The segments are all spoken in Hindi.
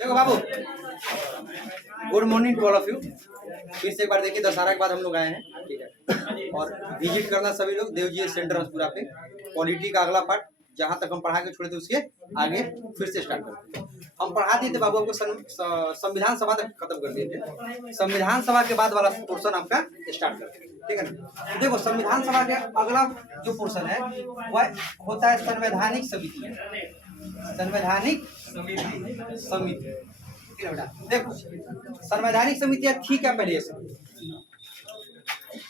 देखो बाबू, good morning to all of you. फिर से एक बार देखिए, दशहरा के बाद हम लोग आए हैं, ठीक है। और विजिट करना सभी लोग देवजी सेंटर हंसपुरा पे। क्वालिटी का अगला पार्ट जहाँ तक हम पढ़ा के छोड़े थे उसके आगे फिर से स्टार्ट करते हैं। हम पढ़ा दिए थे बाबू आपको संविधान सभा तक खत्म कर दिए थे। संविधान सभा के बाद वाला पोर्शन आपका स्टार्ट करते हैं, ठीक है ना। देखो, संविधान सभा के अगला जो पोर्शन है वह होता है संवैधानिक समिति। संवैधानिक समिति, ठीक है बेटा। देखो, संवैधानिक समितियां ठीक है। पहले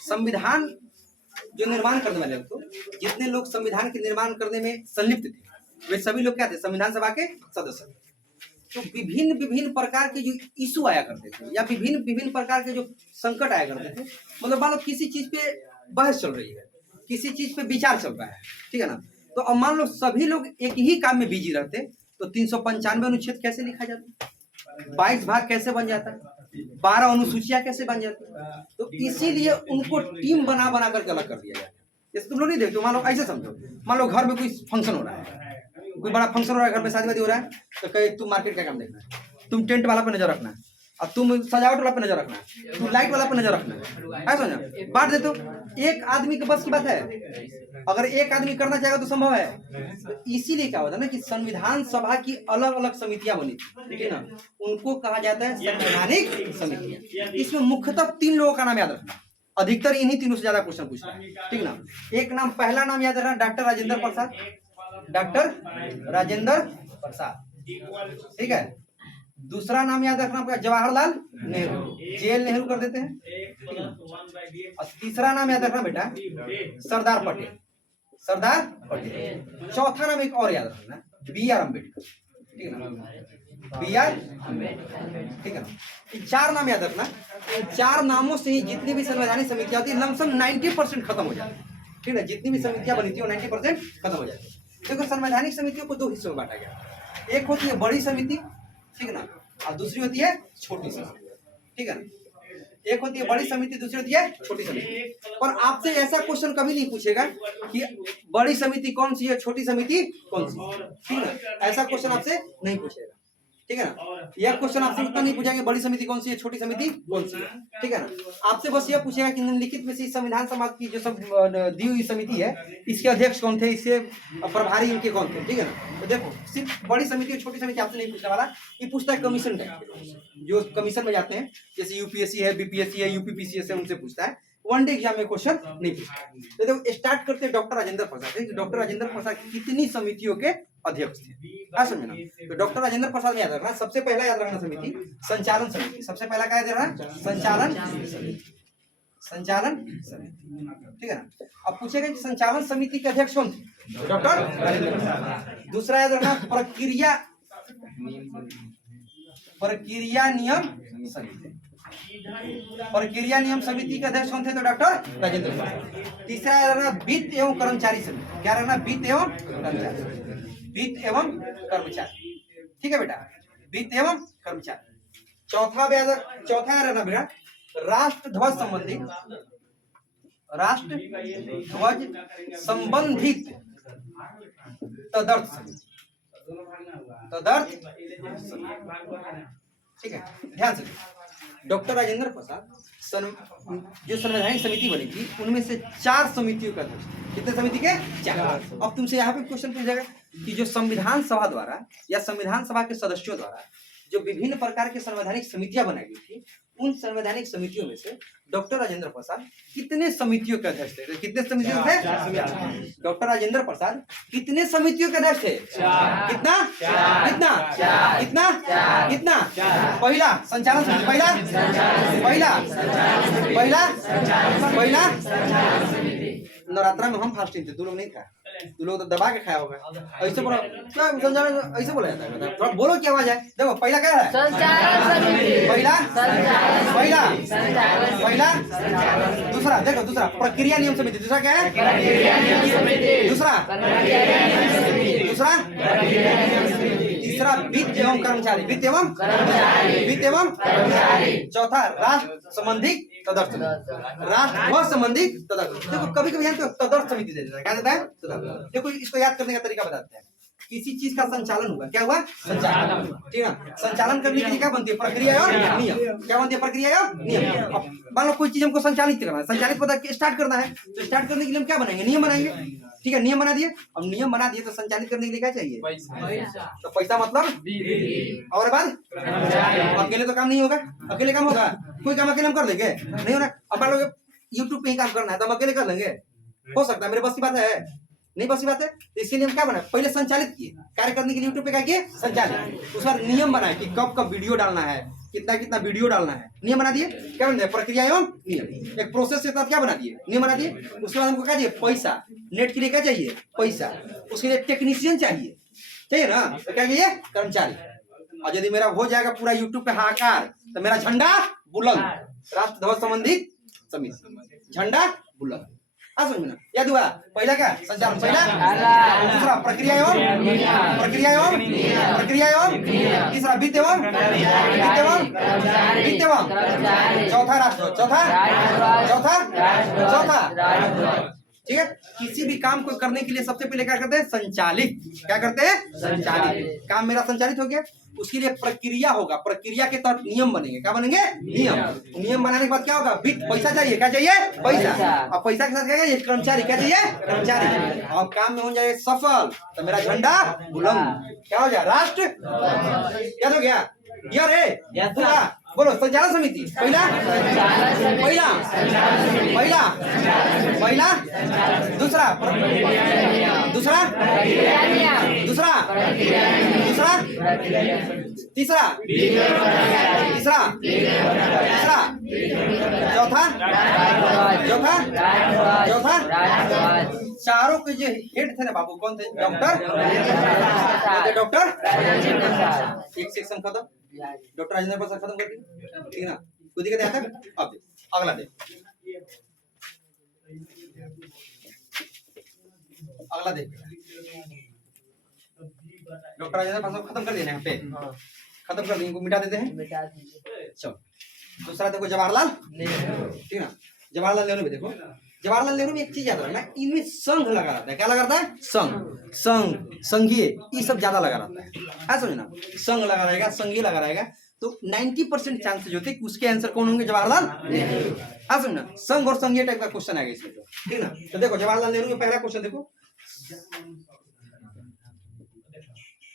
संविधान जो निर्माण करने वाले तो जितने लोग संविधान के निर्माण करने में संलिप्त थे वे सभी लोग क्या थे? संविधान सभा के सदस्य थे। तो विभिन्न विभिन्न प्रकार के जो इशू आया करते थे या विभिन्न विभिन्न प्रकार के जो संकट आया करते थे, मतलब मान लो किसी चीज पे बहस चल रही है, किसी चीज पे विचार चल रहा है, ठीक है ना। तो अब मान लो सभी लोग एक ही काम में बिजी रहते तो 395 अनुच्छेद कैसे लिखा जाता, 22 भाग कैसे बन जाता, 12 अनुसूचियां कैसे बन जाती। तो इसीलिए उनको टीम बना बना करके अलग कर दिया जाता। जैसे तुम लोग नहीं देखते, मान लो ऐसे समझो, मान लो घर में कोई फंक्शन हो रहा है, कोई बड़ा फंक्शन हो रहा है, घर में शादी वादी हो रहा है, तो कहीं तुम मार्केट का काम देखना है, तुम टेंट वाला पे नजर रखना है, और तुम सजावट वाला पे नजर रखना है, तुम लाइट वाला पे नजर रखना है, ऐसा ना बांट दे। तो एक आदमी के बस की बात है, अगर एक आदमी करना चाहेगा तो संभव है। तो इसीलिए क्या होता है ना कि संविधान सभा की अलग अलग समितियां बनी थी, ठीक है ना। उनको कहा जाता है संवैधानिक समितियां। इसमें मुख्यतः 3 लोगों का नाम याद रखना, अधिकतर इन्हीं तीनों से ज्यादा क्वेश्चन पूछना है, ठीक ना। एक नाम, पहला नाम याद रखना, डॉक्टर राजेंद्र प्रसाद। डॉक्टर राजेंद्र प्रसाद, ठीक है। दूसरा नाम याद रखना आपका जवाहरलाल नेहरू, जेएल नेहरू कर देते हैं। और तीसरा नाम याद रखना बेटा सरदार पटेल, सरदार पटेल। चौथा नाम एक और याद रखना, BR अम्बेडकर, ठीक है ना, BR अम्बेडकर, ठीक है ना। 4 नाम याद रखना। इन 4 नामों से ही जितनी भी संवैधानिक समितियां होती है लमसम 90% खत्म हो जाती है, ठीक है। जितनी भी समितियां बनी थी वो 90% खत्म हो जाती है। देखो, संवैधानिक समितियों को 2 हिस्सों में बांटा गया। एक होती है बड़ी समिति, ठीक है ना, और दूसरी होती है छोटी समिति, ठीक है ना। एक होती है बड़ी समिति, दूसरी होती है छोटी समिति। पर आपसे ऐसा क्वेश्चन कभी नहीं पूछेगा कि बड़ी समिति कौन सी है, छोटी समिति कौन सी, ठीक है ना। ऐसा क्वेश्चन आपसे नहीं पूछेगा, ठीक है ना। यह क्वेश्चन आपसे उतना नहीं पूछेगा बड़ी समिति कौन सी है, छोटी समिति कौन सी है, ठीक है ना। आपसे बस यह पूछेगा कि निम्नलिखित में से संविधान सभा की जो सब दी हुई समिति है इसके अध्यक्ष कौन थे, इसके प्रभारी इनके कौन थे, ठीक है ना। तो देखो, सिर्फ बड़ी समिति और छोटी समिति आपसे नहीं पूछने वाला, ये पूछता है कमीशन का। जो कमीशन में जाते हैं, जैसे यूपीएससी है, बीपीएससी है, यूपीपीसीएस है, उनसे पूछता है। वनडे एग्जाम में क्वेश्चन नहीं पूछता। तो देखो, स्टार्ट करते हैं डॉक्टर राजेंद्र प्रसाद। डॉक्टर राजेंद्र प्रसाद कितनी समितियों के अध्यक्ष थे, समझना। तो डॉक्टर राजेंद्र प्रसाद में याद रखना, सबसे पहला याद रखना समिति संचालन समिति। सबसे पहला क्या याद रखना? संचालन समिति, संचालन समिति, ठीक है ना। अब पूछेगा कि संचालन समिति के अध्यक्ष कौन थे? डॉक्टर राजेंद्र प्रसाद। दूसरा याद रखना प्रक्रिया नियम समिति। प्रक्रिया नियम समिति के अध्यक्ष कौन थे? तो डॉक्टर राजेंद्र प्रसाद। तीसरा याद रखना वित्त एवं कर्मचारी समिति। क्या रखना? वित्त एवं कर्मचारी, वित्त एवं कर्मचारी, ठीक है बेटा, वित्त एवं कर्मचारी। चौथा याद रखना बेटा राष्ट्र ध्वज संबंधित तदर्थ समिति, तदर्थ, ठीक है। ध्यान से, डॉक्टर राजेंद्र प्रसाद जो संवैधानिक समिति बनी थी उनमें से 4 समितियों का अध्यक्ष। कितने समिति के? 4। अब तुमसे यहाँ पे क्वेश्चन पूछा जाएगा कि जो संविधान सभा द्वारा या संविधान सभा के सदस्यों द्वारा जो विभिन्न प्रकार की संवैधानिक समितियां बनाई गई थी, उन संवैधानिक समितियों में से डॉक्टर राजेंद्र प्रसाद कितने समितियों के अध्यक्ष थे? कितने समितियों थे? डॉक्टर राजेंद्र प्रसाद कितने समितियों के अध्यक्ष थे? कितना कितना कितना कितना? पहला संचालन समिति, पहला नवरात्रा में हम फास्टिंग थे, तू लोग नहीं था, तू लोग तो दबा के खाया होगा। ऐसे बोला क्या? संचालन ऐसे बोला जाता है, थोड़ा बोलो क्या आवाज है। देखो, पहला क्या है? पहला। दूसरा देखो, दूसरा प्रक्रिया नियम समिति। दूसरा क्या है? दूसरा तीसरा वित्त एवं कर्मचारी, वित्त एवं चौथा राष्ट्र संबंधी तदर्थ, राष्ट्र संबंधी तदर्थ। देखो, कभी कभी तो तदर्थ समिति दे देता है, क्या देता है? देखो, इसको याद करने का तरीका बताते हैं। किसी चीज का संचालन हुआ, क्या हुआ? संचालन, ठीक है ना। संचालन करने के लिए क्या बनती है? प्रक्रिया और नियम। क्या बनती है? प्रक्रिया और नियम। अब मान लो कोई चीज हमको संचालित करना है, संचालित पता स्टार्ट करना है, तो स्टार्ट करने के लिए हम क्या बनाएंगे? नियम बनाएंगे, ठीक है। नियम बना दिए, अब नियम बना दिए तो संचालित करने के लिए क्या चाहिए? पैसा। तो पैसा मतलब और बाद अकेले तो काम नहीं होगा, अकेले काम होगा? कोई काम अकेले हम कर लेंगे? नहीं होना। अब मान लो यूट्यूब पे ही काम करना है तो हम अकेले कर लेंगे? हो सकता है, मेरे बस की बात है? नहीं बस की बात है। तो इसके लिए हम क्या बनाए? पहले संचालित किए, कार्य करने के लिए यूट्यूब पे क्या किए? संचालित। उसके बाद नियम बनाए कि कब कब वीडियो डालना है, कितना कितना वीडियो डालना है, नियम बना दिए। क्या बना दिया? प्रक्रिया एवं नियम। एक प्रोसेस के साथ क्या बना दिए? नियम बना दिए। उसके बाद हमको क्या चाहिए? पैसा। नेट के लिए क्या चाहिए? पैसा। उसके लिए टेक्नीशियन चाहिए ना, तो क्या चाहिए? कर्मचारी। और यदि मेरा हो जाएगा पूरा यूट्यूब पे हाहाकार, तो मेरा झंडा बुलंद, राष्ट्र ध्वज संबंधित समिति, झंडा बुलंद। समझ में? याद हुआ? पहला क्या? संचालन। पहला। दूसरा प्रक्रिया एवं तीसरा वित्त एवं चौथा राष्ट्र, चौथा ठीक है। किसी भी काम को करने के लिए सबसे पहले क्या करते हैं? संचालित। क्या करते हैं? संचालित। काम मेरा संचालित हो गया, उसके लिए प्रक्रिया होगा, प्रक्रिया के तहत नियम बनेंगे। क्या बनेंगे? नियम बनाने के बाद क्या होगा? वित्त, पैसा चाहिए। क्या चाहिए? पैसा। और पैसा के साथ क्या चाहिए? कर्मचारी। क्या चाहिए? कर्मचारी। और काम में हो जाए सफल तो मेरा झंडा बुलंद, क्या हो जाए? राष्ट्र। याद हो गया? यार है बोलो। संचालन समिति पहला दूसरा तीसरा चौथा चारों के जो हेड थे ना बाबू, कौन थे? डॉक्टर एक सेक्शन खत्म, डॉक्टर राजेंद्र प्रसाद खत्म कर दिया, ठीक है ना। कोई दिक्कत है तक? अब अगला दे, अगला दे। डॉक्टर राजेंद्र प्रसाद खत्म कर देना, यहाँ पे खत्म कर देंगे, इनको मिटा देते हैं। चलो दूसरा देखो, जवाहरलाल नेहरू, ठीक है ना। जवाहरलाल नेहरू में देखो, जवाहरलाल नेहरू में एक चीज याद रखना, इनमें संघ लगा रहता है। क्या लगा रहता है? संघ, संघीय, ये सब ज्यादा लगा रहता है। समझना, संघ लगा रहेगा, संघीय लगा रहेगा, तो 90% चांसेस होते हैं कि उसके आंसर कौन होंगे? जवाहरलाल नेहरू। समझना, संघ और संघीय टाइप का क्वेश्चन आएगा इसमें, ठीक ना। तो देखो जवाहरलाल नेहरू में पहला क्वेश्चन देखो,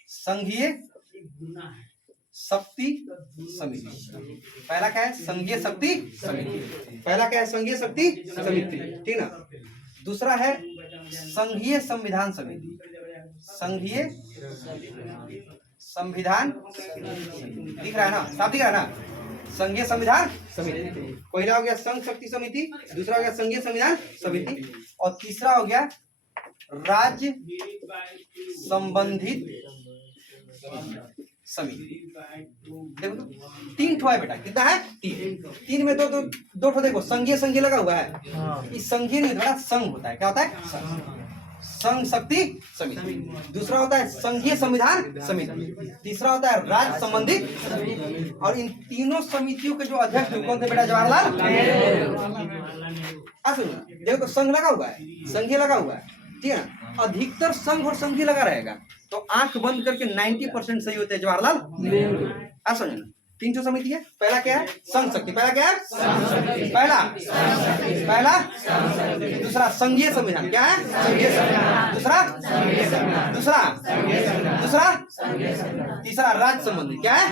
संघीय शक्ति समिति। पहला क्या है? संघीय शक्ति समिति। पहला क्या है? संघीय शक्ति समिति, ठीक ना। दूसरा है संघीय संविधान समिति, संघीय संविधान, दिख रहा है ना? साफ दिख रहा है ना? संघीय संविधान समिति। पहला हो गया संघ शक्ति समिति, दूसरा हो गया संघीय संविधान समिति, और तीसरा हो गया राज्य संबंधित समिति। देखो तो 3 ठो है बेटा, कितना है? 3 में दो ठो देखो, संघीय लगा हुआ है। इस संघीय नहीं थोड़ा संघ होता है, क्या होता है? संघ शक्ति समिति। दूसरा होता है संघीय संविधान समिति, तीसरा होता है राज्य संबंधित। और इन तीनों समितियों के जो अध्यक्ष कौन थे बेटा? जवाहरलाल नेहरू। देखो तो संघ लगा हुआ है, संघीय लगा हुआ है, ठीक है ना। अधिकतर संघ और संघीय लगा रहेगा, तो आंख बंद करके 90% सही होते हैं जवाहरलाल नेहरू। आप समझना, 3 समिति है। पहला क्या है? संघ शक्ति। पहला क्या है? पहला दूसरा संघीय संविधान। क्या है? संघीय संविधान। दूसरा तीसरा राज्य संबंधी। क्या है?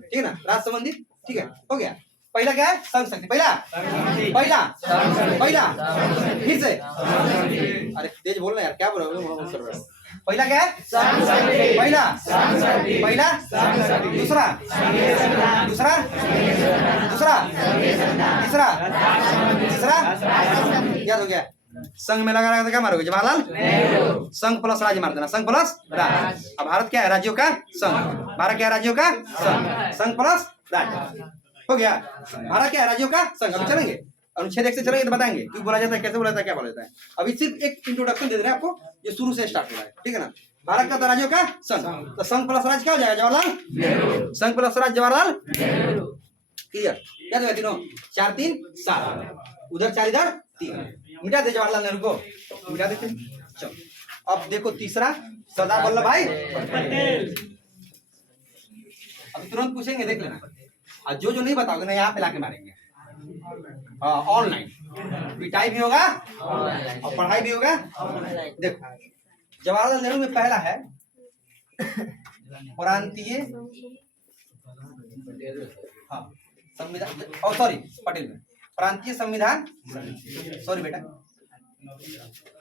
ठीक है ना, राज्य संबंधी, ठीक है, हो गया। पहला क्या है? संघ शक्ति। पहला फिर से, अरे तेज बोल रहे यार, क्या बोल रहे हो? पहला क्या है? पहला दूसरा तीसरा याद हो गया। संघ में लगा रहा था, क्या मारोगे? जवाहरलाल नेहरू। संघ प्लस राज्य मार देना, संघ प्लस राज्य। अब भारत क्या है? राज्यों का संघ। भारत क्या है? राज्यों का संघ। संघ प्लस राज्य हो गया। भारत क्या है? राज्यों का संघ। अब चलेंगे अनुच्छेद 1 से चलेंगे तो बताएंगे क्यों बोला जाता है, कैसे बोला जाता है, क्या बोला जाता है। अभी सिर्फ एक इंट्रोडक्शन दे रहे हैं आपको, जो शुरू से स्टार्ट हो रहा है, ठीक है ना। भारत का राज्यों का संघ, तो संघ प्लस राज्य क्या हो जाएगा? जवाहरलाल नेहरू। संघ प्लस राज्य जवाहरलाल नेहरू। क्लियर? क्या देगा? तीनों 4 3 7, उधर 4 इधर 3, मिटा दे जवाहरलाल नेहरू को, मिटा देते। चलो अब देखो तीसरा सरदार वल्लभ भाई पटेल। अब तुरंत पूछेंगे, देख लेना, और जो जो नहीं बताओगे ना यहाँ पे लाके मारेंगे। हाँ, ऑनलाइन पिटाई भी होगा और पढ़ाई भी होगा। देखो जवाहरलाल नेहरू में पहला है प्रांतीय, हाँ संविधान, और सॉरी पटेल में प्रांतीय संविधान, सॉरी बेटा,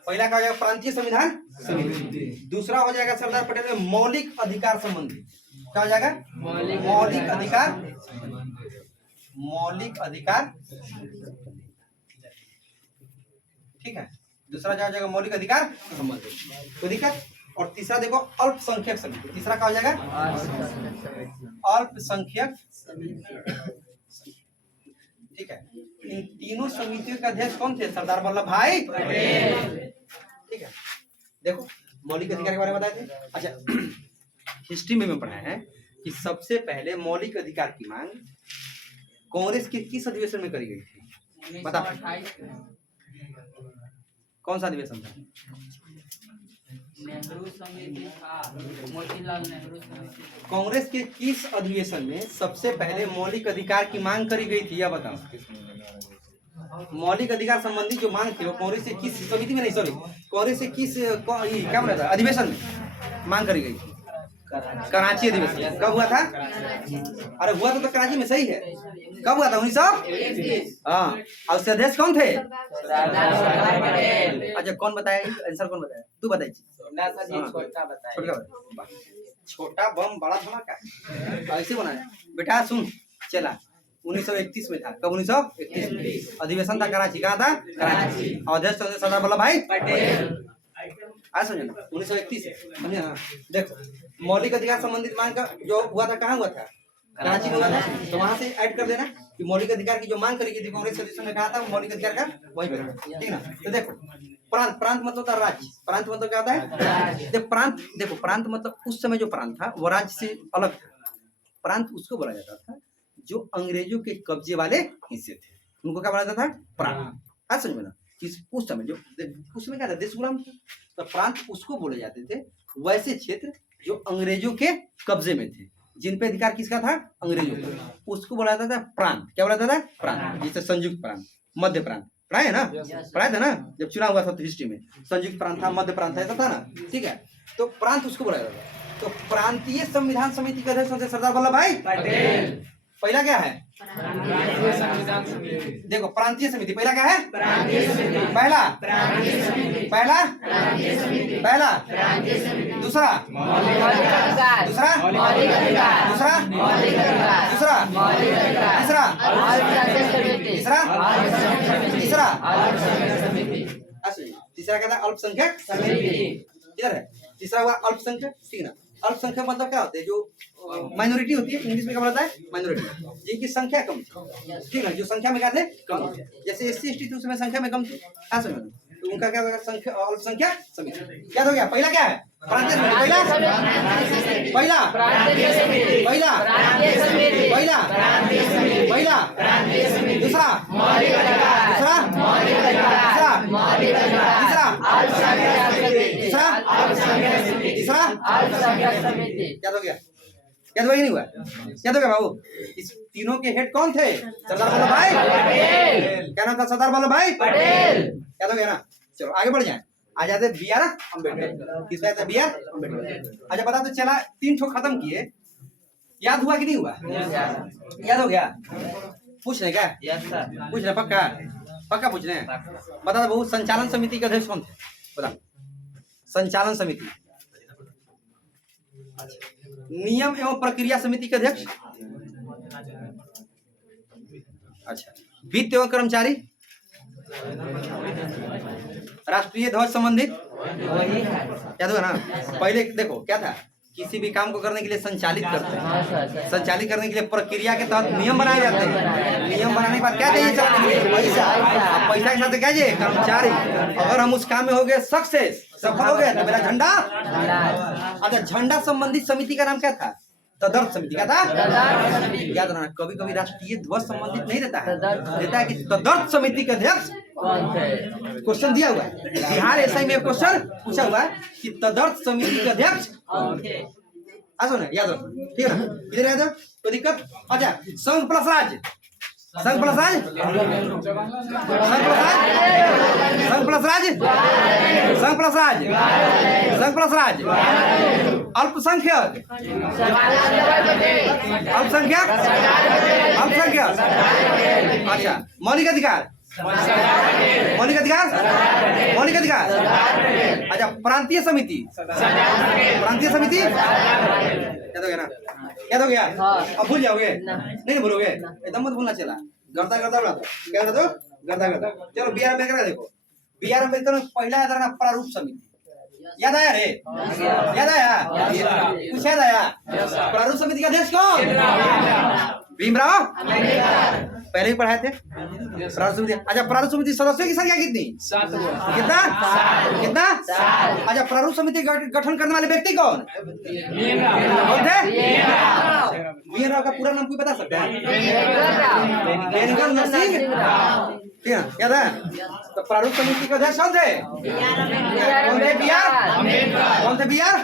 पहला क्या हो जाएगा प्रांतीय संविधान समिति, दूसरा हो जाएगा सरदार पटेल में मौलिक अधिकार संबंधी, क्या हो जाएगा मौलिक अधिकार, मौलिक अधिकार, ठीक है, दूसरा क्या हो जाएगा मौलिक अधिकार संबंधी, कोई दिक्कत। और तीसरा देखो अल्पसंख्यक समिति, तीसरा क्या हो जाएगा अल्पसंख्यक, ठीक है। इन तीनों समितियों के अध्यक्ष कौन थे? सरदार वल्लभ भाई पटेल, ठीक है। देखो मौलिक अधिकार के बारे में बताए थे। अच्छा हिस्ट्री में पढ़ा है कि सबसे पहले मौलिक अधिकार की मांग कांग्रेस के किस अधिवेशन में करी गई थी? बता, कौन सा अधिवेशन था? नेहरू समिति था, मोतीलाल नेहरू समिति। कांग्रेस के किस अधिवेशन में सबसे पहले मौलिक अधिकार की मांग करी गई थी? यह बताओ। मौलिक अधिकार संबंधी जो मांग थी वो कांग्रेस से किस समिति में, नहीं सॉरी, कांग्रेस से किस क्या बोला था अधिवेशन में मांग करी गई थी? कराची अधिवेशन। कब हुआ था? अरे हुआ तो कराची में, सही है। कब हुआ था? 1931। हाँ, और उसके अध्यक्ष कौन थे? अच्छा कौन बताया आंसर? कौन बताया? तू बताई। छोटा बताया, छोटा बम बड़ा धमाका, ऐसे बनाया बेटा। सुन चला 1931 में था। कब? 1931 में अधिवेशन था कराची। कहाँ था? कराची। अध्यक्ष सरदार वल्लभ भाई पटेल। आज समझे ना 1931 समझे ना। देखो मौलिक अधिकार संबंधित मांग का जो हुआ था कहाँ हुआ था? कराची में हुआ था। तो वहां से ऐड कर देना कि मौलिक अधिकार की जो मांग करी गई थी कांग्रेस सदस्यों ने कहा था मौलिक अधिकार का वही पर, ठीक ना। तो देखो प्रांत, प्रांत मतलब होता है राज्य, प्रांत मतलब क्या होता है? जब प्रांत, देखो प्रांत मतलब उस समय जो प्रांत था वो राज्य से अलग था। प्रांत उसको बोला जाता था जो अंग्रेजों के कब्जे वाले हिस्से थे, उनको क्या बोला जाता था? प्रांत। आज समझ में ना, उस समय जो उस समय क्या था? देश गुलाम था, तो प्रांत उसको बोले जाते थे वैसे क्षेत्र जो अंग्रेजों के कब्जे में थे, जिन पे अधिकार किसका था? अंग्रेजों का, उसको बोला जाता था प्रांत। क्या बोला जाता था? प्रांत। जैसे संयुक्त प्रांत, मध्य प्रांत, पढ़ा है ना? पढ़ा था ना जब चुनाव हुआ था तो हिस्ट्री में, संयुक्त प्रांत था, मध्य प्रांत था, ऐसा था ना, ठीक है। तो प्रांत उसको बोला जाता था। तो प्रांतीय संविधान समिति के अध्यक्ष सरदार वल्लभ भाई पटेल। पहला क्या है? देखो प्रांतीय समिति पहला क्या है? पहला पहला पहला दूसरा दूसरा दूसरा दूसरा तीसरा तीसरा तीसरा तीसरा क्या था? अल्पसंख्यक समिति। क्लियर है? तीसरा हुआ अल्पसंख्यक, ठीक ना। अल्पसंख्यक मतलब क्या होते हैं? जो माइनॉरिटी होती है, इंग्लिश में क्या बोलता है? माइनॉरिटी, जिनकी संख्या कम थी, ठीक है, जो संख्या में क्या थे? कम थे। जैसे SC ST उसमें संख्या में कम थी, तो उनका क्या होगा? संख्या, अल्पसंख्यक समिति। क्या हो गया? पहला क्या है? प्रांतीय समिति। पहला पहला पहला पहला पहला दूसरा दूसरा तीसरा क्या हो गया? क्या तो नहीं हुआ? क्या तो क्या बाबू? इस तीनों के हेड कौन थे? सरदार वल्लभ भाई पटेल। क्या नाम था? सरदार वल्लभ भाई पटेल। क्या तो गया ना। चलो आगे बढ़ जाए। आ जाते BR अम्बेडकर। किस बात है? BR अम्बेडकर। अच्छा बता तो चला 3 ठो खत्म किए, याद हुआ कि नहीं हुआ? याद हो गया? पूछ रहे क्या? पूछ रहे पक्का? पक्का पूछ रहे हैं? बता दो बहुत। संचालन समिति के अध्यक्ष कौन थे? बता। संचालन समिति। नियम एवं प्रक्रिया समिति के अध्यक्ष? अच्छा। वित्त एवं कर्मचारी? राष्ट्रीय ध्वज संबंधित? याद हुआ ना? पहले देखो क्या था? किसी भी काम को करने के लिए संचालित करते हैं, संचालित करने के लिए प्रक्रिया के तहत नियम बनाए जाते हैं। नियम बनाने के बाद क्या चाहिए? चलाने के लिए पैसा। अब पैसा के साथ क्या चाहिए? कर्मचारी। अगर हम उस काम में हो गए सक्सेस, सफल हो गए तो मेरा झंडा। अच्छा झंडा संबंधित समिति का नाम क्या था? तदर्थ समिति क्या था? तदर्थ समिति। याद रखना, कभी कभी राष्ट्रीय ध्वज संबंधित नहीं रहता है, रहता है कि तदर्थ समिति के अध्यक्ष कौन थे? क्वेश्चन दिया हुआ है, बिहार एसआई में क्वेश्चन पूछा हुआ है कि तदर्थ समिति के अध्यक्ष कौन थे? ना याद रखो, ठीक है ना? इधर याद रखो, कोई दिक्कत? अच्छा, संघ प्लस राज्य, संघ प्लस राज्य, संघ प्लस राज्य, संघ प्लस राज्य, संघ प्लस राज्य, संघ प्लस राज्य, अल्पसंख्यक, अल्पसंख्यक, अल्पसंख्यक, अच्छा, मौलिक अधिकार, मौलिक अधिकार, मौलिक अधिकार, अच्छा, प्रांतीय समिति, प्रांतीय समिति, याद हो गया ना? याद हो गया? अब भूल जाओगे? नहीं भूलोगे, एकदम मत भूलना। चला गर्दा गर्दा उड़ा दो, क्या उड़ा दो? गर्दा गर्दा। चलो बी आर अम्बेडकर का देखो, बी आर अम्बेडकर में पहला याद रखना प्रारूप समिति, याद आया रे? याद आया? कुछ याद आया? प्रारूप समिति का अध्यक्ष कौन? भीमराव पहले ही पढ़ाए थे प्रारूप समिति। अच्छा, प्रारूप समिति सदस्यों की संख्या कितनी? 7 कितना? कितना? अच्छा, प्रारूप समिति गठन करने वाले व्यक्ति कौन? कौन थे? भीमराव का पूरा नाम कोई बता सकता है? बेनगल नरसिंह, ठीक है, याद है? तो प्रारूप समिति के अध्यक्ष कौन थे? कौन थे? बी आर, कौन थे? बी आर,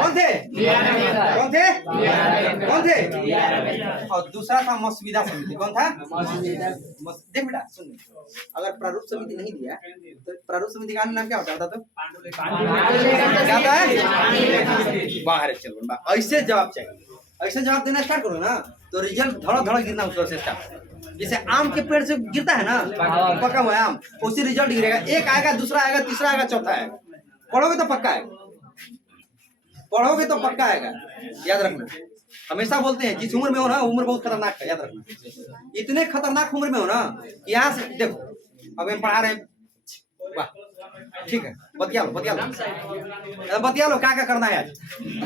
कौन थे? कौन थे? कौन थे? और दूसरा था मसविदा समिति, कौन था? देख बेटा सुन, अगर प्रारूप समिति नहीं दिया तो प्रारूप समिति का नाम क्या होता है? तो क्या होता है? बाहर चलो, ऐसे जवाब चाहिए, ऐसे जवाब देना स्टार्ट करो ना तो रिजल्ट धड़ा धड़ा गिरना उस से स्टार्ट। जैसे आम के पेड़ से गिरता है ना पका हुआ आम, उसी रिजल्ट गिरेगा, एक आएगा, दूसरा आएगा, तीसरा आएगा, चौथा आएगा। पढ़ोगे तो पक्का है, पढ़ोगे तो पक्का आएगा, याद रखना। हमेशा बोलते हैं जिस उम्र में हो ना, उम्र बहुत खतरनाक है, याद रखना। इतने खतरनाक उम्र में हो ना, यहाँ से देखो, अब हम पढ़ा रहे हैं, वाह ठीक है, बतिया लो बतिया लो बतिया लो, क्या क्या करना है आज,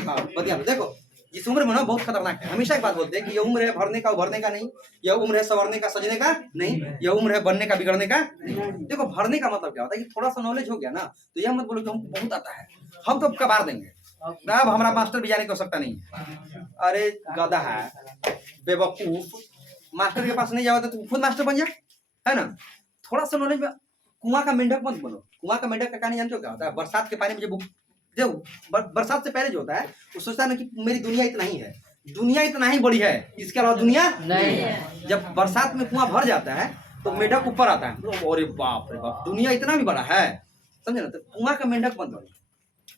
हाँ बतिया लो। देखो जिस उम्र में ना बहुत खतरनाक है, हमेशा एक बात बोलते हैं कि ये उम्र है भरने का उभरने का नहीं, यह उम्र है संवरने का सजने का नहीं, यह उम्र है बनने का बिगड़ने का नहीं। देखो भरने का मतलब क्या होता है कि थोड़ा सा नॉलेज हो गया ना तो यह मत बोलो कि हमको बहुत आता है, हम तो कबार देंगे, अब हमारा मास्टर भी जाने की आवश्यकता नहीं है। अरे गधा है, बेवकूफ, मास्टर के पास नहीं जाओ तो खुद मास्टर बन जा, है ना? थोड़ा सा नॉलेज में, कुआं का मेंढक मत बनो। कुआं का मेंढक का कहानी जानते हो क्या होता है? बरसात के पानी में जब बरसात से पहले जो होता है वो सोचता है ना कि मेरी दुनिया इतना ही है, दुनिया इतना ही बड़ी है, इसके अलावा दुनिया नहीं है। जब बरसात में कुआं भर जाता है तो मेंढक ऊपर आता है, अरे बाप रे बाप, दुनिया इतना भी बड़ा है, समझे ना? तो कुआं का मेंढक मत बनो,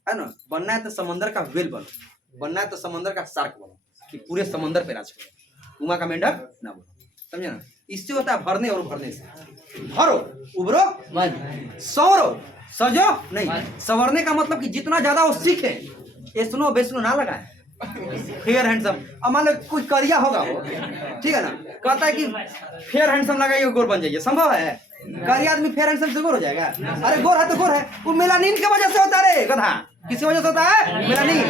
है ना? बनना है तो समंदर का व्हेल बनो, बनना है तो समंदर का शार्क बनो कि पूरे समंदर पे राज करो, कुआं का मेंढक ना बनो, समझे ना? इससे होता है भरने और उभरने से। भरो, उभरो, सवरो, सजो नहीं, संवरने का मतलब कि जितना ज्यादा वो सीखे, एसनो बेसनो ना लगाए, फेयर हैंडसम। अब मान लो कोई करिया होगा वो, ठीक है ना, कहता है कि फेयर हैंडसम लगाइए गोर बन जाइए, संभव है? करिया आदमी फेयर हैंडसम से गोर हो जाएगा? अरे गोर है तो गोर है, वो मेलानिन की वजह से होता है रे गधा, किसी वजह से होता है? मेलानिन,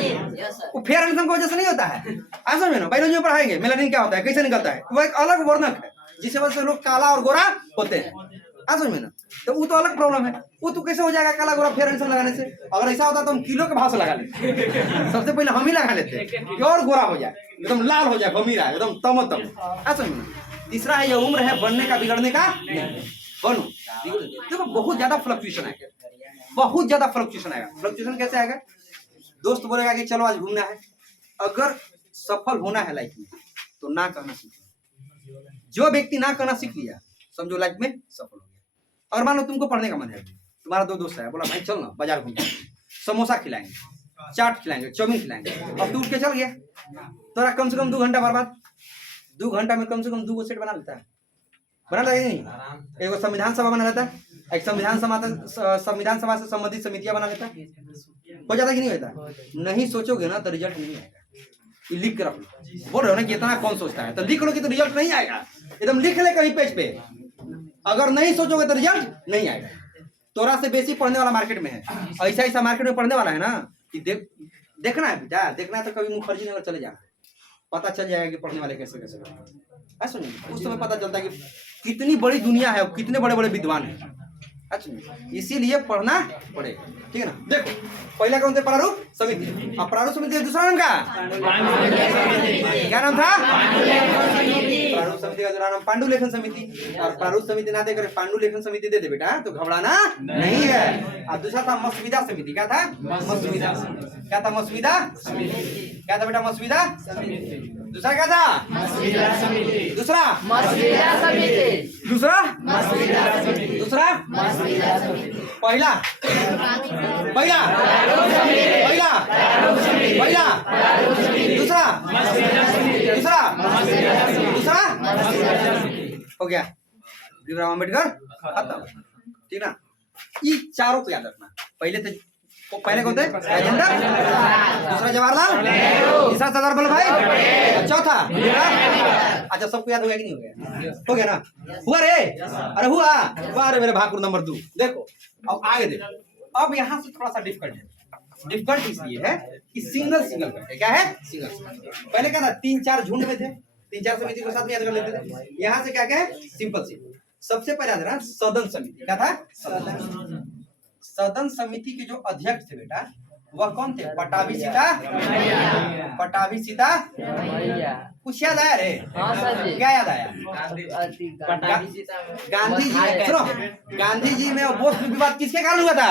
वो फेयर हैंडसम की वजह से नहीं होता है। ऐसा में ना बायोलॉजी में पढ़ाएंगे मेलानिन क्या होता है, कैसे निकलता है, वो एक अलग वर्णक है जिससे वजह से लोग काला और गोरा होते हैं, समझ में ना? तो वो तो अलग प्रॉब्लम है, वो तो कैसे हो जाएगा काला गोरा फेयर हैंडसम लगाने से? अगर ऐसा होता तो हम किलो के भाव से लगा लेते, सबसे पहले हम ही लगा लेते कि और गोरा हो जाए, एकदम लाल हो जाए, बमीरा एकदम तमतम, ऐसा नहीं। तीसरा है ये उम्र है बनने का बिगड़ने का नहीं, बनो। देखो बहुत ज्यादा फ्लक्चुएशन आएगा, बहुत ज्यादा फ्लक्चुएशन आएगा। फ्लक्चुएशन कैसे आएगा? दोस्त बोलेगा कि चलो आज घूमना है, अगर सफल होना है लाइफ में तो ना करना सीखो। जो व्यक्ति ना करना सीख लिया समझो लाइफ में सफल हो गया। और मान लो तुमको पढ़ने का मन है, तुम्हारा दो दोस्त है, बोला भाई चल ना बाजार घूमते हैं, समोसा खिलाएंगे, चाट खिलाएंगे, चाउमीन खिलाएंगे, अब तू उठ के चल गया, तोरा कम से कम 2 घंटा बर्बाद। 2 घंटा में कम से कम 2 सेट बना लेता है, बना लेता है नहीं? एक संविधान सभा बना लेता है, एक संविधान सभा से संबंधित समितियां बना लेता है, हो जाता कि नहीं होता? नहीं सोचोगे ना तो रिजल्ट नहीं आएगा। लिख के रख लो, बोल रहे हो ना कि इतना कौन सोचता है, तो लिख लो कि तो रिजल्ट नहीं आएगा, एकदम लिख ले कहीं पेज पे। अगर नहीं सोचोगे तो रिजल्ट नहीं आएगा। तोरा से बेसी पढ़ने वाला मार्केट में है, ऐसा ऐसा मार्केट में पढ़ने वाला है ना कि देखना है बेटा, देखना है तो कभी मुखर्जी नगर चले जाना, पता चल जाएगा कि पढ़ने वाले कैसे कैसे ऐसा नहीं। उस समय पता चलता है कि कितनी बड़ी दुनिया है, कितने बड़े बड़े विद्वान हैं, अच्छा, इसीलिए पढ़ना पड़ेगा, ठीक है ना। देखो पहला कौन थे, प्रारूप समिति। अब प्रारूप समिति का दूसरा नाम क्या नाम था? प्रारूप समिति का दूसरा नाम पांडुलेखन समिति। और प्रारूप समिति ना देकर पांडुलेखन समिति दे दे बेटा, तो घबराना नहीं है। और दूसरा था मसविदा समिति। क्या था? मसविदा। क्या था? मसविदा। क्या था बेटा? मसविदा। दूसरा क्या था? दूसरा दूसरा दूसरा पहला पहला पहला पहला दूसरा दूसरा दूसरा हो गया। भीमराव अम्बेडकर खत्म, ठीक ना। ये चारों को याद रखना। पहले कौन थे? राजेंद्र, दूसरा जवाहरलाल, तीसरा सरदार वल्लभ भाई, चौथा अच्छा सबको याद हो गया कि नहीं हो गया? हो गया ना? हुआ रे? अरे हुआ अरे मेरे भाकुर नंबर 2। देखो अब आगे देखो। अब यहाँ से थोड़ा सा डिफिकल्ट है। डिफिकल्ट इसलिए है कि सिंगल करते। क्या है? सिंगल। पहले क्या था? 3-4 झुंड में थे, 3-4 समिति को साथ में याद कर लेते थे। यहाँ से क्या क्या है? सिंपल। सबसे पहले याद रहा सदन समिति। क्या था? सदन समिति के जो अध्यक्ष थे बेटा, वह कौन थे? पटाभी सीता। पटाभी सीता। कुछ याद आया रे? क्या याद आया? गांधी जी। सुनो, गांधी जी में बोस में विवाद किसके कारण हुआ था?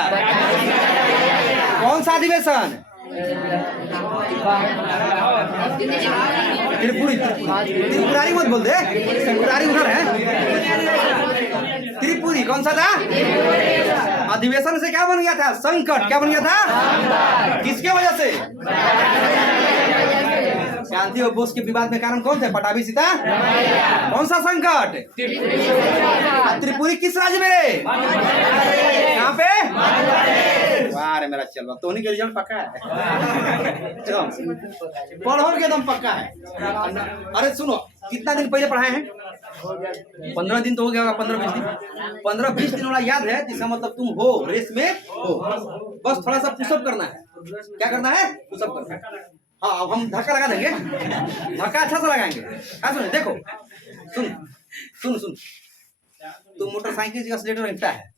कौन सा अधिवेशन? त्रिपुरारी मत बोल दे, त्रिपुरारी उधर है। त्रिपुरी कौन सा था? अधिवेशन से क्या बन गया था? संकट। क्या बन गया था? किसके वजह से? गांधी और बोस के विवाद में कारण कौन थे? पटाभी सीता। कौन सा संकट? त्रिपुरी किस राज्य में रे? यहाँ पे? वाह मेरा चल तो उन्हीं का रिजल्ट पक्का है। पढ़ो के एकदम पक्का है। अरे सुनो, कितना दिन पहले पढ़ाए हैं? 15 दिन तो हो गया होगा। 15-20 दिन। 15-20 दिन वाला याद है? जिसका मतलब तुम हो रेस में हो, बस थोड़ा सा पुशअप करना है। क्या करना है? पुशअप करना है। हाँ अब हम धक्का लगा देंगे, धक्का अच्छा से लगाएंगे। हाँ सुन, देखो सुन सुन तू मोटरसाइकिल का एक्सीलेटर हिंटता है,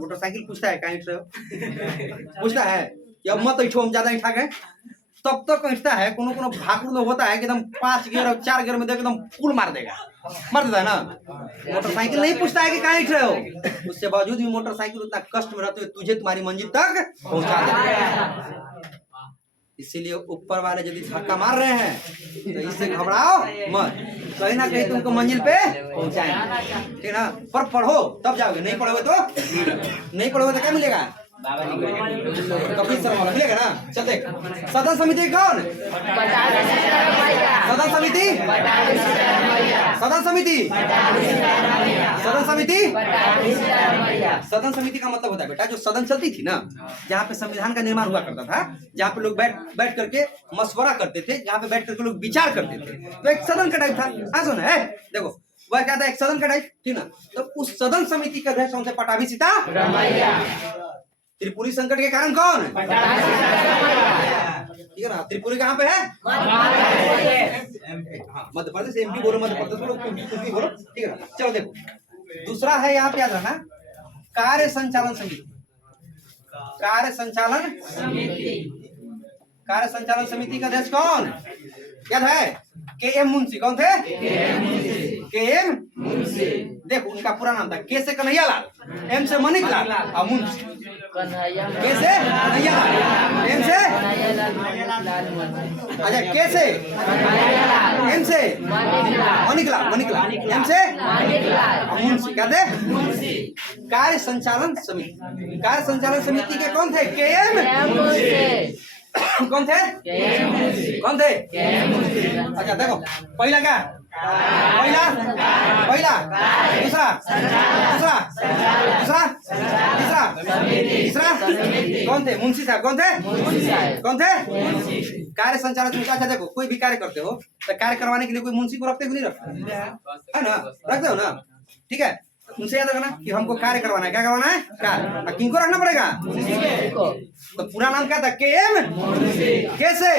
मोटरसाइकिल पूछता है कहाँ हिंट रहे हो, पूछता है कि अब मत हिंटो हम ज्यादा हिंटा गए, तब तक हिंटता है। कोनो भाकुर लोग होता है कि एकदम 5 गियर और 4 गियर में देख एकदम पुल मार देगा, मर देता है ना। मोटरसाइकिल नहीं पूछता है कि कहाँ हिट रहे हो, उसके बावजूद भी मोटरसाइकिल उतना कष्ट में रहते हुए तुझे तुम्हारी मंजिल तक पहुंचा देगा। इसीलिए ऊपर वाले यदि धक्का मार रहे हैं तो इससे घबराओ मत, कहीं ना कहीं तुमको मंजिल पे पहुंचाएंगे, ठीक ना। पर पढ़ो तब जाओगे, नहीं पढ़ोगे तो क्या मिलेगा? कपिल शर्मा वाला मिलेगा ना। चल देख, सदन समिति कौन? सदन समिति सदन समिति सदन समिति सदन समिति का मतलब होता है बेटा जो सदन चलती थी ना, जहाँ पे संविधान का निर्माण हुआ करता था, जहाँ पे लोग बैठ करके मशवरा करते थे, जहाँ पे बैठ करके लोग विचार करते थे, तो एक सदन का टाइप था। हाँ सुन है, देखो वह क्या था? एक सदन का टाइप, ठीक ना। तो उस सदन समिति के अध्यक्ष कौन थे? पटाभी सीता। त्रिपुरी संकट के कारण कौन? ठीक है ना। त्रिपुरी कहाँ पे है? मध्य प्रदेश। एमपी बोलो, मध्य प्रदेश बोलो, यूपी बोलो, ठीक है ना। चलो देखो, दूसरा है यहाँ पे याद रखना कार्य संचालन समिति। कार्य संचालन समिति का अध्यक्ष कौन याद है? के.एम. मुंशी। कौन थे? के.एम. मुंशी। देखो उनका पूरा नाम था के से कन्हैयालाल, एम से मणिकलाल और मुंशी। के से कन्हैयालाल, एम से अच्छा के से एम से मणिकलाल, एम से मुंशी। क्या थे? कार्य संचालन समिति। कार्य संचालन समिति के कौन थे? के.एम. कौन थे? कौन थे? अच्छा देखो, पहला क्या? पहला दूसरा तीसरा कौन थे? मुंशी साहब। कौन थे? कार्य संचालन समिति। अच्छा देखो, कोई भी कार्य करते हो तो कार्य करवाने के लिए कोई मुंशी को रखते हो नहीं रखते है ना? रखते हो ना, ठीक है। उनसे याद रखना कि हमको कार्य करवाना है। क्या करवाना है? कार्य। किनको रखना पड़ेगा? तो पूरा नाम क्या था? KM कैसे?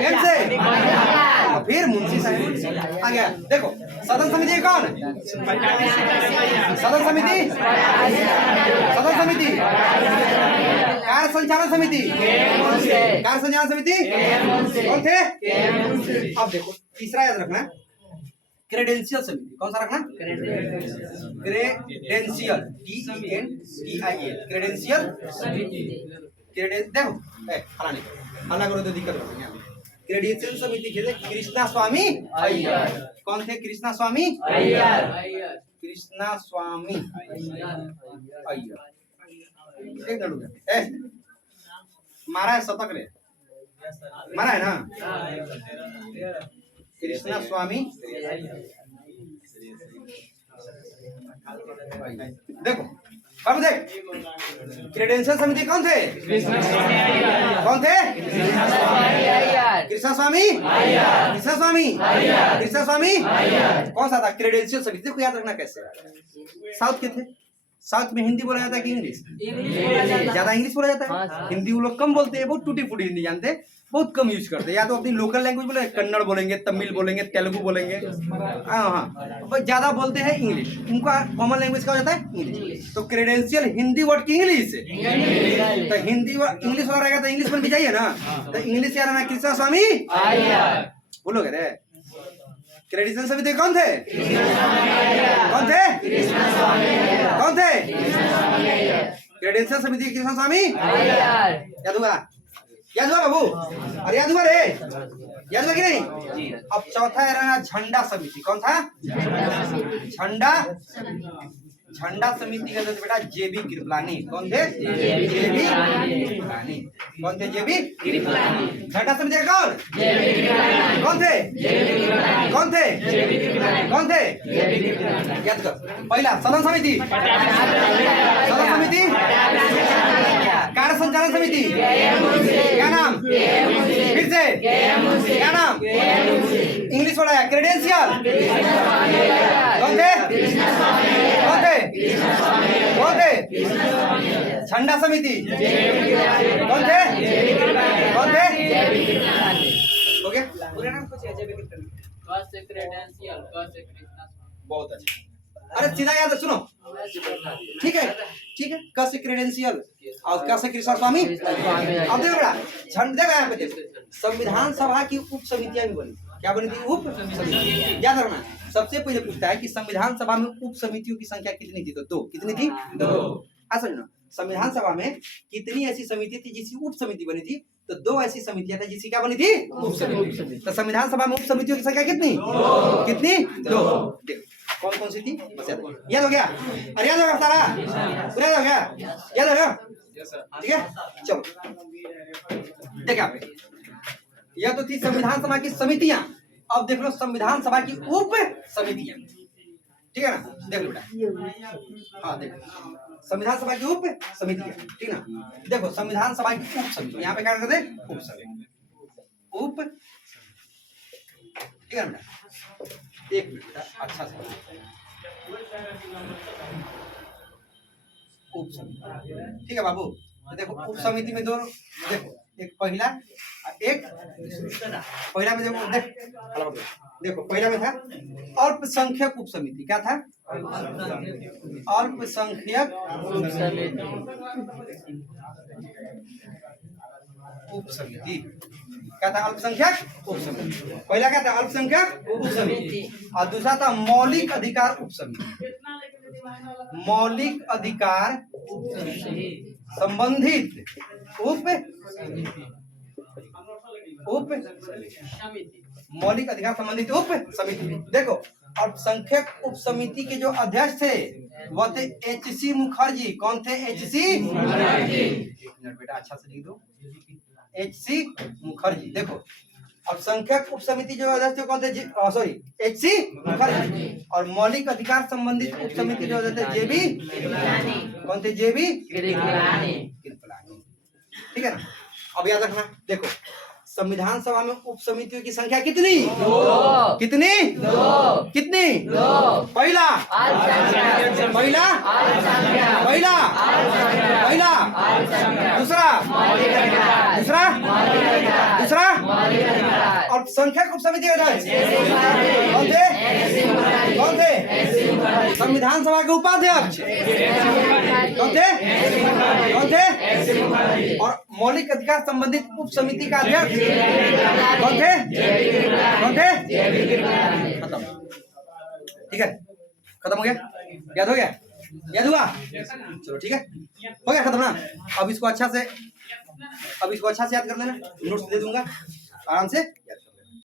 एम से और फिर मुंशी साहब आ गया। देखो सदन समिति कौन? सदन समिति, सदन समिति, कार्य संचालन समिति, कार्य संचालन समिति कौन थे? अब देखो तीसरा याद रखना, क्रेडेंशियल समिति। कौन सा रखना? क्रेडेंशियल, DENTIAL, क्रेडेंशियल देखो हल्ला करो तो दिक्कत हो जाएगी। क्रेडेंशियल समिति थे कृष्णा स्वामी अय्यर। कौन थे? कृष्णा स्वामी अय्यर, कृष्णा स्वामी अय्यर। एक मारा है शतक रे, मारा है ना? कृष्णा स्वामी। देखो अब देख क्रेडेंशियल समिति कौन थे? कौन थे? कृष्णा स्वामी, कृष्णा स्वामी, कृष्णा स्वामी। कौन सा था? क्रेडेंशियल समिति। देखो याद रखना कैसे। साउथ के थे। साउथ में हिंदी बोला जाता है कि इंग्लिश? ज्यादा इंग्लिश बोला जाता है। हिंदी वो लोग कम बोलते हैं, बहुत टूटी फूटी हिंदी जानते हैं, बहुत कम यूज करते हैं। या तो अपनी लोकल लैंग्वेज बोलेंगे, कन्नड़ बोलेंगे, तमिल बोलेंगे, तेलुगु बोलेंगे। हाँ ज्यादा बोलते हैं इंग्लिश। उनका कॉमन लैंग्वेज क्या हो जाता है? इंग्लिश। तो क्रेडेंशियल हिंदी वर्ड की इंग्लिश, तो हिंदी इंग्लिश वाला रहेगा तो इंग्लिश में भी जाइए ना। तो इंग्लिश यार ना कृष्णा स्वामी बोलोगे रे। क्रेडेंशियल समिति कौन थे? कौन थे? कौन थे? क्रेडेंशियल समिति कृष्णा स्वामी याद हुआ? याद हुआ बाबू? अरे याद हुआ रे? याद हुआ कि नहीं? अब चौथा है झंडा समिति। कौन था? झंडा, झंडा समिति का बेटा JB कृपलानी। कौन थे? JB कृपलानी। कौन थे? JB कृपलानी। झंडा समिति का कौन? कौन थे? कौन थे? कौन थे? याद कर। पहला सदन समिति, सदन समिति, कार्य संचालन समिति क्या नाम? फिर से क्या नाम? इंग्लिश वाला है क्रेडेंशियल। कौन थे? कौन थे? कौन थे? झंडा समिति कौन थे? कौन थे? हो गया? पूरा नाम कुछ है बहुत अच्छा। अरे सीधा याद है, सुनो ठीक है, ठीक है। क से क्रेडेंशियल और क से कृष्णा स्वामी। अब देखो बेटा झंडे यहाँ पे देखो, संविधान सभा की उप समितियां भी बनी। क्या बनी थी? उप समिति। याद रखना सबसे पहले पूछता है कि संविधान सभा में उप समितियों की संख्या कितनी थी? तो दो। कितनी थी? दो। समझना संविधान सभा में कितनी ऐसी समिति थी जिसकी उप समिति बनी थी? तो दो ऐसी समितियां थी जिसकी क्या बनी थी? उप समिति। तो संविधान सभा में उप समितियों की संख्या कितनी? कितनी? दो। देखो कौन कौन सी थी बस याद हो गया? अरे याद हो गया सारा? पूरा याद हो गया? याद हो गया? ठीक है चलो देख यहाँ पे यह तो थी संविधान सभा की समितियां। अब देख लो संविधान सभा की उप समितियां। ठीक है ना? देख लो बेटा। हाँ देखो संविधान सभा की उप समितियां। ठीक ना? देखो संविधान सभा की उप समिति यहाँ पे क्या करते? उप समिति। उप ठीक है बेटा? एक मिनट अच्छा से उप समिति। ठीक है बाबू? तो देखो उप समिति में दोनों देखो एक पहला एक पहला में देखो देखो पहला में था अल्पसंख्यक उप समिति। क्या था? अल्पसंख्यक उप समिति। क्या था? अल्पसंख्यक उप समिति। पहला क्या था? अल्पसंख्यक उप समिति और दूसरा था मौलिक अधिकार उप समिति। मौलिक अधिकार संबंधित उप मौलिक अधिकार संबंधित उप समिति। देखो अल्पसंख्यक उप समिति के जो अध्यक्ष थे वो थे HC मुखर्जी। कौन थे? HC मुखर्जी। बेटा अच्छा से लिख दो HC मुखर्जी। देखो अल्पसंख्यक उप समिति जो अध्यक्ष थे कौन थे? Sorry HC Mukherjee. और मौलिक अधिकार संबंधित उप समिति जो अध्यक्ष थे JB कौन थे? JB कृपलानी। ठीक है ना? अब याद रखना देखो संविधान सभा में उप समितियों की संख्या कितनी? कितनी? कितनी? पहला पहला पहला पहला दूसरा दूसरा दूसरा और संख्या उप समिति का अध्यक्ष कौन थे? कौन थे? संविधान सभा के उपाध्यक्ष कौन थे? कौन थे? और मौलिक अधिकार संबंधित उप समिति का अध्यक्ष कौन थे? कौन थे? खत्म। ठीक है, खत्म हो गया, याद हो गया, याद हुआ? चलो ठीक है, हो गया खत्म ना। अब इसको अच्छा से याद कर लेना, नोट्स दे दूंगा, आराम से याद कर।